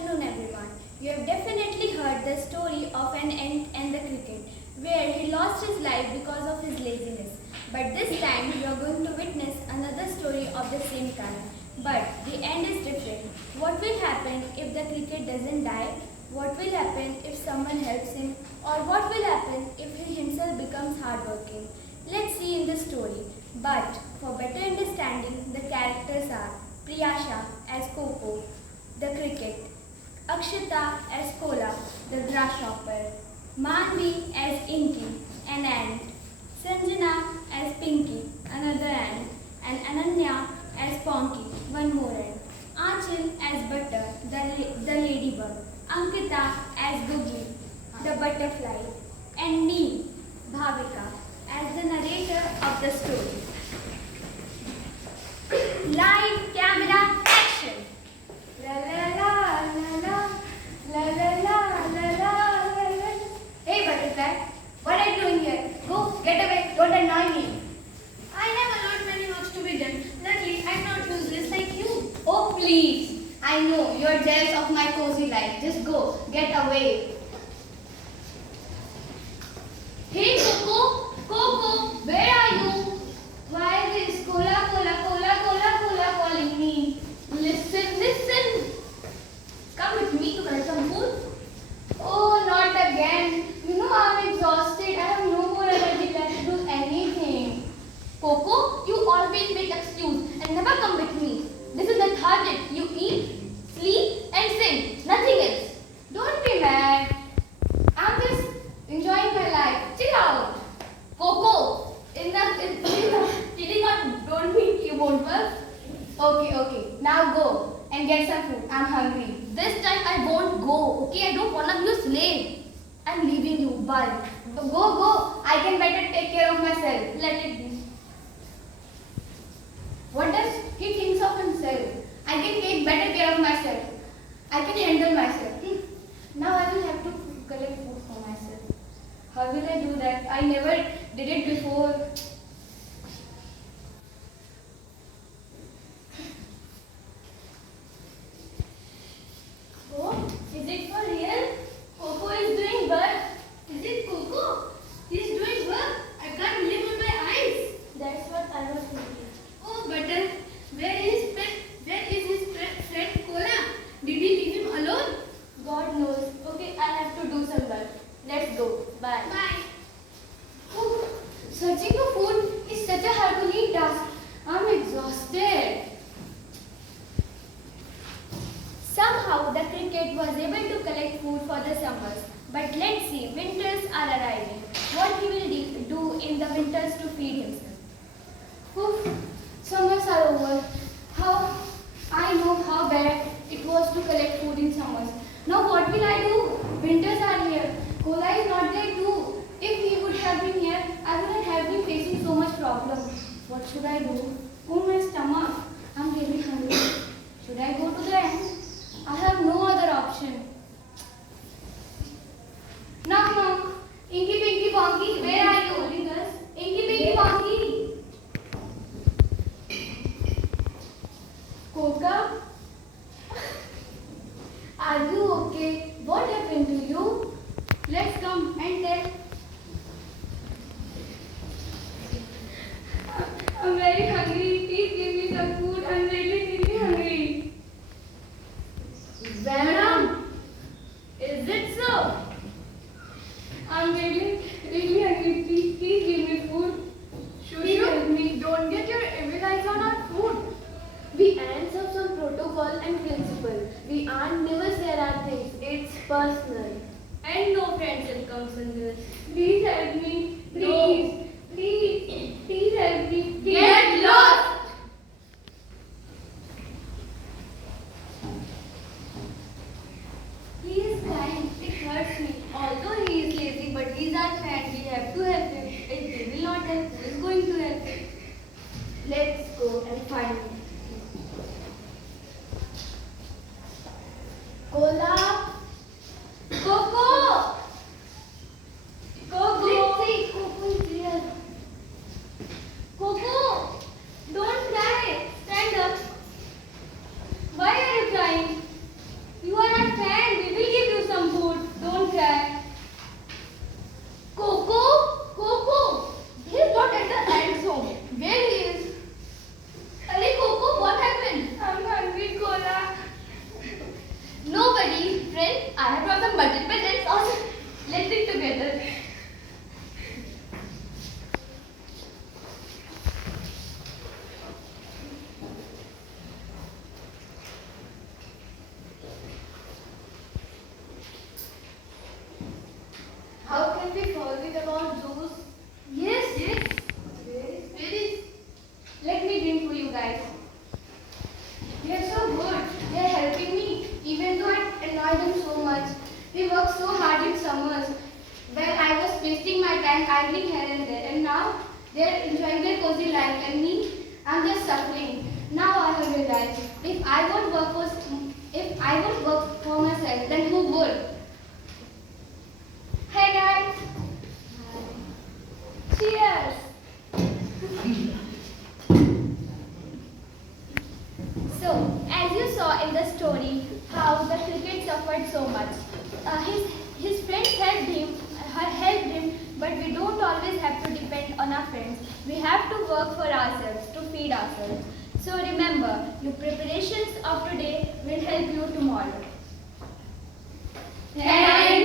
afternoon, everyone. You have definitely heard the story of an ant and the cricket, where he lost his life because of his laziness. But this time, you are going to witness another story of the same kind. But the end is different. What will happen if the cricket doesn't die? What will happen if someone helps him? Or what will happen if he himself becomes hardworking? Let's see in the story. But for better understanding, the characters are Priyasha as Coco, the cricket, Akshita as Kola, the grasshopper, Manvi as Inky, an ant, Sanjana as Pinky, another ant, and Ananya as Ponky, one more ant, Achil as Butter, the ladybug, Ankita as Googie, the butterfly, and me, Bhavika, as the narrator of the story. Live camera action! La la la la la la la la la la la. Hey butterfly, what are you doing here? Go, get away, don't annoy me. I have a lot many works to be done. Luckily, I'm not useless like you. Oh please, I know you're jealous of my cozy life. Just go, get away. Hey Coco, Coco, where are you? Why is Cola, Cola, Cola, Cola, Cola calling me? Listen, listen. Come with me to collect some food. Oh, not again. You know I'm exhausted. I have no more energy left to do anything. Coco, you always make excuse and never come with me. This is lethargic. You eat, sleep and sing. Nothing else. Don't be mad. I'm just enjoying my life. Chill out. Coco, cheating on don't mean you won't work. Okay, okay. Now go and get some food. I'm hungry. This time I won't go. Okay, I don't want to be a slave. I'm leaving you. Bye. Go, go. I can better take care of myself. Let it be. What does he thinks of himself? I can take better care of myself. I can handle myself. Now I will have to collect food for myself. How will I do that? I never did it before. Oh, is it for real? Coco is doing work. Is it Coco? He's doing work. I can't believe on my eyes. That's what I was thinking. Oh, Butter, where is his friend Cola? Did he leave him alone? God knows. Okay, I have to do some work. Let's go. Bye. Bye. Oh, searching for food is such a Herculean task. I'm exhausted. Somehow the cricket was able to collect food for the summers. But let's see, winters are arriving. What he will do in the winters to feed himself. Oof, summers are over. How I know how bad it was to collect food in summers. Now what will I do? Winters are here. Kola is not there too. If he would have been here, I wouldn't have been facing so much problem. What should I do? Oh, my stomach. I'm really hungry. Should I go to the end? I have no other option. Knock, knock. Inky, Pinky, Ponky, where are you? Calling us. Inky, Pinky, Ponky. Coca? Are you okay? What happened to you? Let's come and tell. I'm very hungry. Please give me some food. I'm really hungry. Madam, is it so? I'm really hungry. Please give me food. Please help me. Don't get your evil eyes on our food. We ants have some protocol and principle. We aren't never share our things. It's personal. And no friendship comes in this. Please help me. Please. Please. Please help me. Please. Get lost! He is kind. It hurts me. Although he is lazy, but he's our friend. We have to help him. If they will not help, who is going to help him? Let's go and find him. Cola. Coco! Coco! Let's see. Coco is here. Coco! Don't cry. Stand up. Why are you crying? You are not His friends helped him, but we don't always have to depend on our friends. We have to work for ourselves, to feed ourselves. So remember, your preparations of today will help you tomorrow. Thank